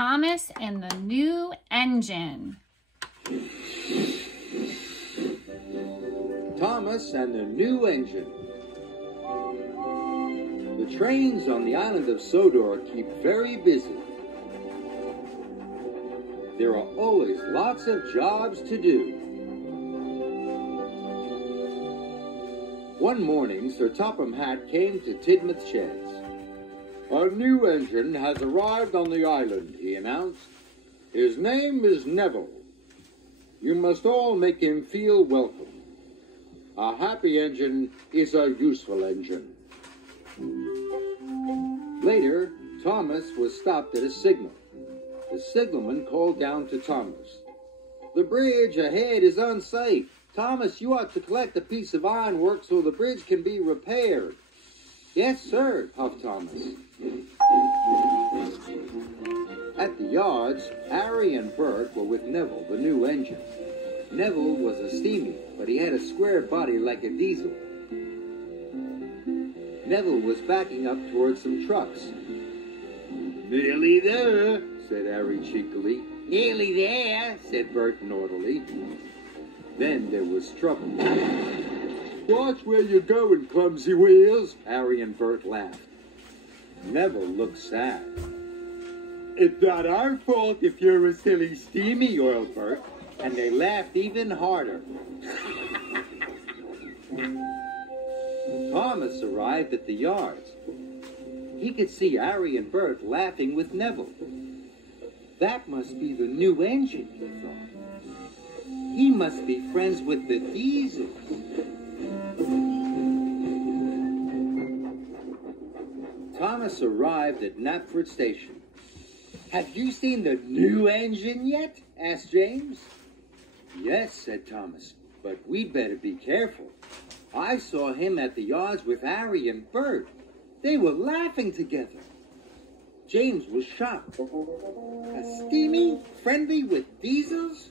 Thomas and the New Engine. Thomas and the New Engine. The trains on the island of Sodor keep very busy. There are always lots of jobs to do. One morning, Sir Topham Hatt came to Tidmouth Sheds. "A new engine has arrived on the island," he announced. "His name is Neville. You must all make him feel welcome. A happy engine is a useful engine." Later, Thomas was stopped at a signal. The signalman called down to Thomas, "The bridge ahead is unsafe. Thomas, you ought to collect a piece of ironwork so the bridge can be repaired." "Yes, sir," puffed Thomas. At the yards, Harry and Bert were with Neville, the new engine. Neville was a steamy, but he had a square body like a diesel. Neville was backing up towards some trucks. "Nearly there," said Harry cheekily. "Nearly there," said Bert naughtily. Then there was trouble. "Watch where you're going, clumsy wheels," Harry and Bert laughed. Neville looked sad. "It's not our fault if you're a silly steamy," oiled Bert, and they laughed even harder. Thomas arrived at the yards. He could see Harry and Bert laughing with Neville. That must be the new engine, he thought. He must be friends with the diesels. Thomas arrived at Knapford Station. "Have you seen the new engine yet?" asked James. "Yes," said Thomas, "but we'd better be careful. I saw him at the yards with Harry and Bert. They were laughing together." James was shocked. A steamy, friendly with diesels?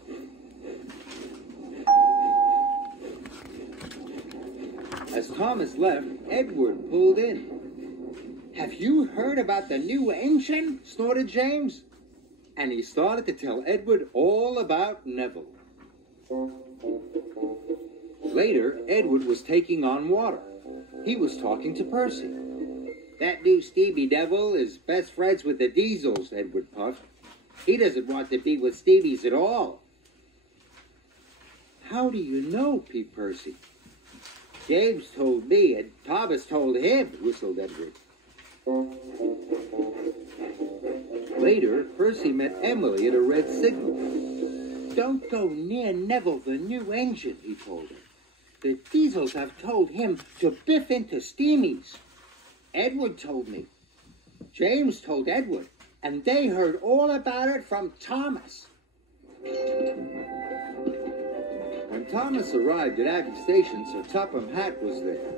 As Thomas left, Edward pulled in. "Have you heard about the new engine?" snorted James. And he started to tell Edward all about Neville. Later, Edward was taking on water. He was talking to Percy. "That new Stevie devil is best friends with the diesels," Edward puffed. "He doesn't want to be with Stevies at all." "How do you know?" peeped Percy. "James told me, and Thomas told him," whistled Edward. Later, Percy met Emily at a red signal. "Don't go near Neville, the new engine," he told her. "The diesels have told him to biff into steamies. Edward told me. James told Edward, and they heard all about it from Thomas." When Thomas arrived at Abbey Station, Sir Topham Hatt was there.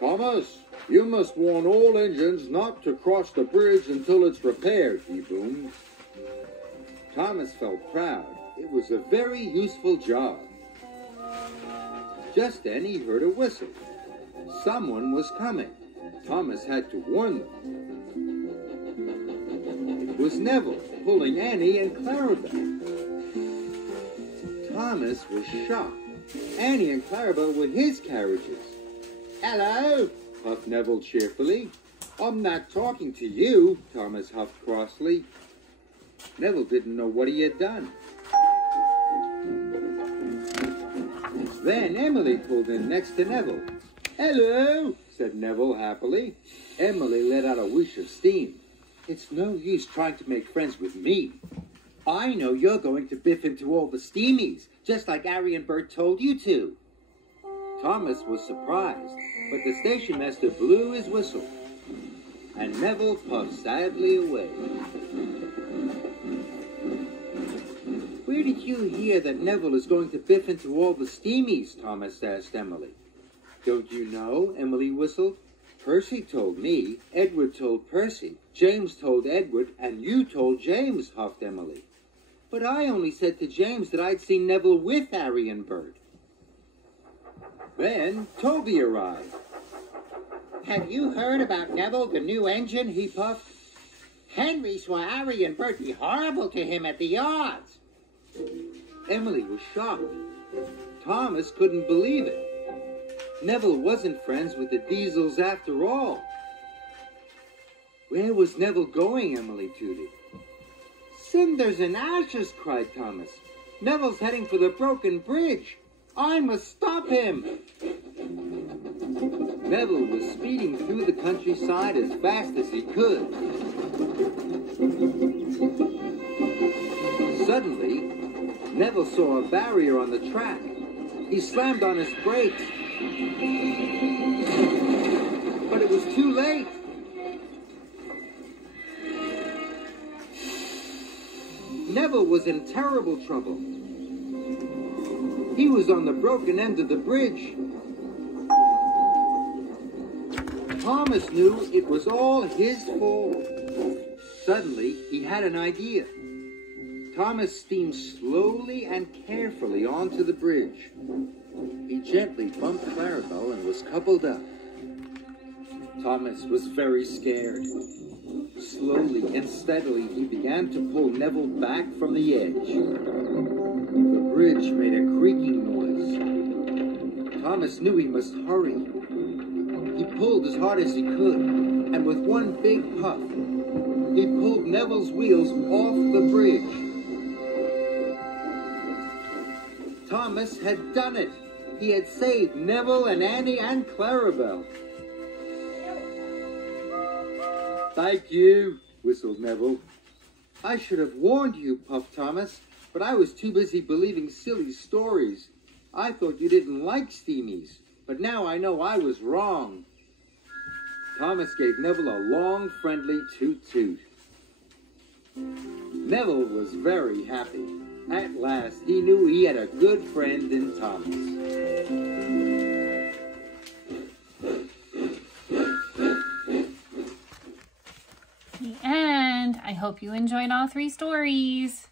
"Thomas, you must warn all engines not to cross the bridge until it's repaired," he boomed. Thomas felt proud. It was a very useful job. Just then he heard a whistle. Someone was coming. Thomas had to warn them. It was Neville, pulling Annie and Clarabelle. Thomas was shocked. Annie and Clarabelle were his carriages. "Hello," puffed Neville cheerfully. "I'm not talking to you," Thomas huffed crossly. Neville didn't know what he had done. Then Emily pulled in next to Neville. "Hello," said Neville happily. Emily let out a whoosh of steam. "It's no use trying to make friends with me. I know you're going to biff into all the steamies, just like Harry and Bert told you to." Thomas was surprised, but the station master blew his whistle, and Neville puffed sadly away. "Where did you hear that Neville is going to biff into all the steamies?" Thomas asked Emily. "Don't you know?" Emily whistled. "Percy told me, Edward told Percy, James told Edward, and you told James," huffed Emily. "But I only said to James that I'd seen Neville with Harry and Bert." Then Toby arrived. "Have you heard about Neville, the new engine?" he puffed. Henry swore Harry and Bert be horrible to him at the yards. Emily was shocked. Thomas couldn't believe it. Neville wasn't friends with the Diesels after all. Where was Neville going, Emily tooted. Cinders and ashes, cried Thomas. Neville's heading for the broken bridge. I must stop him. Neville was speeding through the countryside as fast as he could. Suddenly, Neville saw a barrier on the track. He slammed on his brakes. But it was too late. Neville was in terrible trouble. He was on the broken end of the bridge. Thomas knew it was all his fault. Suddenly, he had an idea. Thomas steamed slowly and carefully onto the bridge. He gently bumped Clarabelle and was coupled up. Thomas was very scared. Slowly and steadily, he began to pull Neville back from the edge. The bridge made a creaking noise. Thomas knew he must hurry. He pulled as hard as he could, and with one big puff, he pulled Neville's wheels off the bridge. Thomas had done it. He had saved Neville and Annie and Clarabelle. Thank you, whistled Neville. I should have warned you, puffed Thomas, but I was too busy believing silly stories. I thought you didn't like steamies, but now I know I was wrong. Thomas gave Neville a long, friendly toot-toot. Neville was very happy. At last, he knew he had a good friend in Thomas. The end. I hope you enjoyed all 3 stories.